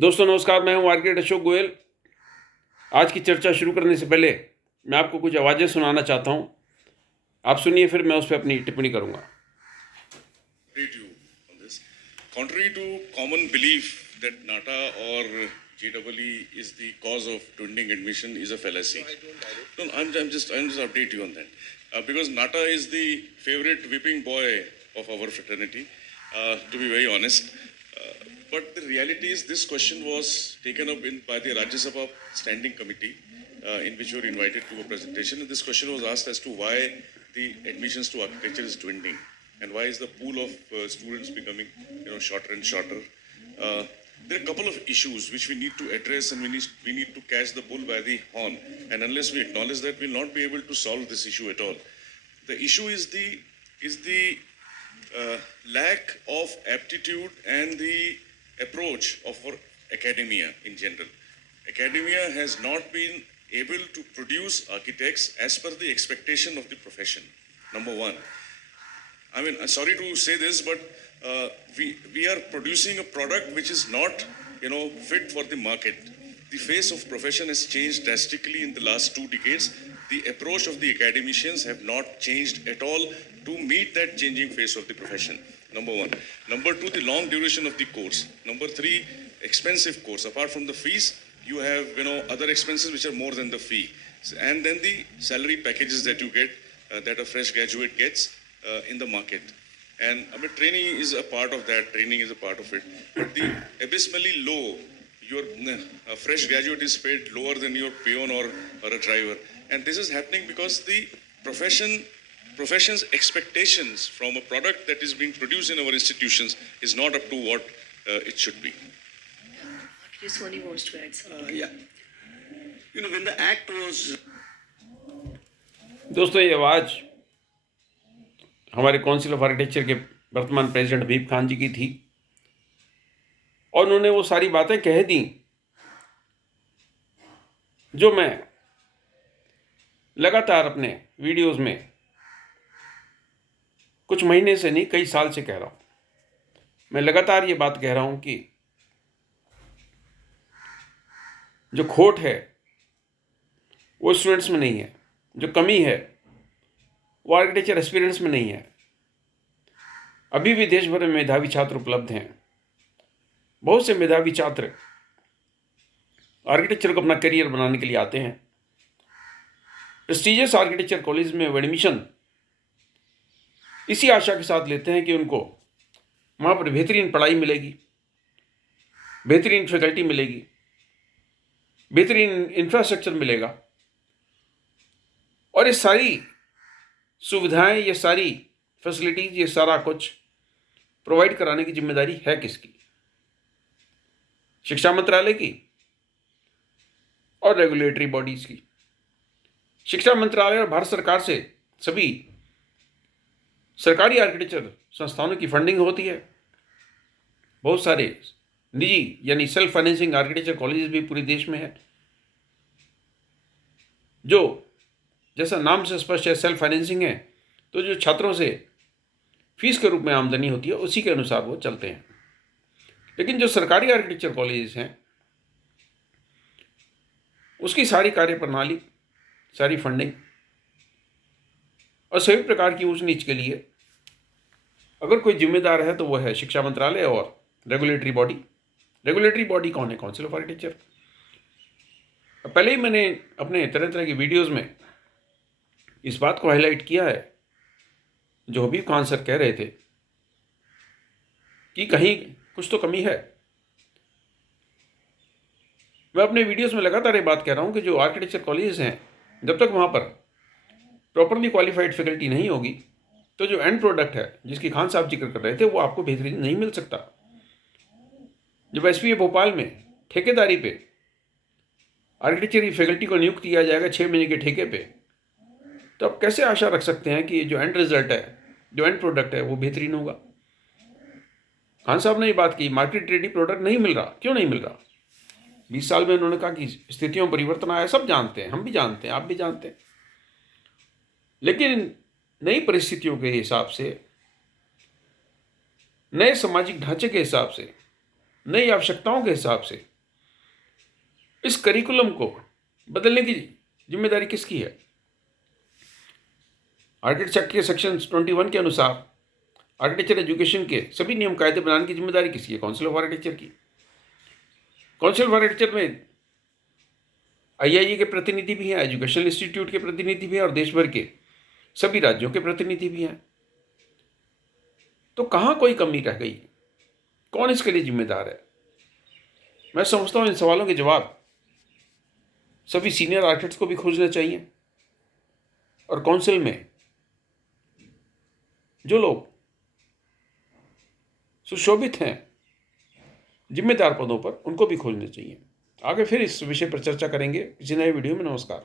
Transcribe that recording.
दोस्तों नमस्कार, मैं हूं आर्किटेक्ट अशोक गोयल। आज की चर्चा शुरू करने से पहले मैं आपको कुछ आवाज़ें सुनाना चाहता हूं। आप सुनिए, फिर मैं उस पर अपनी टिप्पणी करूंगा। Contrary to common belief that NATA or JEE is the cause of dwindling admission is a fallacy. No, I'm just update you on that. Because NATA is the favorite whipping boy of our fraternity, to be very honest. But the reality is this question was taken up by the Rajya Sabha Standing Committee, in which we were invited to a presentation. And this question was asked as to why the admissions to architecture is dwindling and why is the pool of students becoming shorter and shorter. There are a couple of issues which we need to address, and we need to catch the bull by the horn. And unless we acknowledge that, we'll not be able to solve this issue at all. The issue is the lack of aptitude and the approach of our academia in general. Academia has not been able to produce architects as per the expectation of the profession. Number one. I mean, sorry to say this, but we are producing a product which is not, fit for the market. The face of profession has changed drastically in the last 2 decades. The approach of the academicians have not changed at all to meet that changing face of the profession. Number one. Number two, the long duration of the course. Number three, expensive course. Apart from the fees, you have, other expenses which are more than the fee. And then the salary packages that you get, that a fresh graduate gets in the market. And training is a part of that. Training is a part of it. But the abysmally low, your fresh graduate is paid lower than your peon or a driver. And this is happening because the profession's expectations from a product that is being produced in our institutions is not up to what it should be. Sony wants to add something. Yeah. When the act was... दोस्तों, ये आवाज़ हमारे council of architecture के वर्तमान president हबीब खान जी की थी, और उन्होंने वो सारी बातें कह दी जो मैं लगातार अपने वीडियोस में कुछ महीने से नहीं, कई साल से कह रहा हूँ। मैं लगातार ये बात कह रहा हूँ कि जो खोट है वो स्टूडेंट्स में नहीं है, जो कमी है वो आर्किटेक्चर एक्सपीरियंस में नहीं है। अभी भी देश भर में मेधावी छात्र उपलब्ध हैं। बहुत से मेधावी छात्र आर्किटेक्चर को अपना करियर बनाने के लिए आते हैं। प्रेस्टीजियस आर्किटेक्चर कॉलेज में एडमिशन इसी आशा के साथ लेते हैं कि उनको वहाँ पर बेहतरीन पढ़ाई मिलेगी, बेहतरीन फैकल्टी मिलेगी, बेहतरीन इंफ्रास्ट्रक्चर मिलेगा, और ये सारी सुविधाएं, ये सारी फैसिलिटीज, ये सारा कुछ प्रोवाइड कराने की जिम्मेदारी है किसकी? शिक्षा मंत्रालय की और रेगुलेटरी बॉडीज की। शिक्षा मंत्रालय और भारत सरकार से सभी सरकारी आर्किटेक्चर संस्थानों की फंडिंग होती है। बहुत सारे निजी यानी सेल्फ फाइनेंसिंग आर्किटेक्चर कॉलेजेस भी पूरे देश में है, जो जैसा नाम से स्पष्ट है सेल्फ फाइनेंसिंग है, तो जो छात्रों से फीस के रूप में आमदनी होती है उसी के अनुसार वो चलते हैं। लेकिन जो सरकारी आर्किटेक्चर कॉलेजेस हैं उसकी सारी कार्यप्रणाली, सारी फंडिंग और सभी प्रकार की ऊंच नीच के लिए अगर कोई जिम्मेदार है तो वो है शिक्षा मंत्रालय और रेगुलेटरी बॉडी। रेगुलेटरी बॉडी कौन है? Council of architecture. पहले ही मैंने अपने तरह तरह की वीडियोस में इस बात को हाईलाइट किया है, जो हबीब खान सर कह रहे थे कि कहीं कुछ तो कमी है। मैं अपने वीडियोस में लगातार ये बात कह रहा हूँ कि जो आर्किटेक्चर कॉलेजेस हैं, जब तक वहाँ पर प्रॉपरली क्वालिफाइड फैकल्टी नहीं होगी तो जो एंड प्रोडक्ट है जिसकी खान साहब जिक्र कर रहे थे वो आपको बेहतरीन नहीं मिल सकता। जब एसपीए भोपाल में ठेकेदारी पे आर्किटेक्चर की फैकल्टी को नियुक्त किया जाएगा 6 महीने के ठेके पे, तो आप कैसे आशा रख सकते हैं कि जो एंड रिजल्ट है, जो एंड प्रोडक्ट है वो बेहतरीन होगा? खान साहब ने ये बात की, मार्केट रेडी प्रोडक्ट नहीं मिल रहा। क्यों नहीं मिल रहा? 20 साल में उन्होंने कहा कि स्थितियों में परिवर्तन आया, सब जानते हैं, हम भी जानते हैं, आप भी जानते हैं। लेकिन नई परिस्थितियों के हिसाब से, नए सामाजिक ढांचे के हिसाब से, नई आवश्यकताओं के हिसाब से इस करिकुलम को बदलने की जिम्मेदारी किसकी है? आर्किटेक्चर एक्ट के सेक्शन 21 के अनुसार आर्किटेक्चर एजुकेशन के सभी नियम कायदे बनाने की जिम्मेदारी किसकी है? काउंसिल ऑफ आर्किटेक्चर की। काउंसिल ऑफ आर्किटेक्चर में आईआईए के प्रतिनिधि भी हैं, एजुकेशनल इंस्टीट्यूट के प्रतिनिधि भी हैं और देश भर के सभी राज्यों के प्रतिनिधि भी हैं। तो कहाँ कोई कमी रह गई? कौन इसके लिए जिम्मेदार है? मैं समझता हूँ इन सवालों के जवाब सभी सीनियर आर्किटेक्ट्स को भी खोजने चाहिए और काउंसिल में जो लोग सुशोभित हैं जिम्मेदार पदों पर, उनको भी खोजने चाहिए। आगे फिर इस विषय पर चर्चा करेंगे किसी नए वीडियो में। नमस्कार।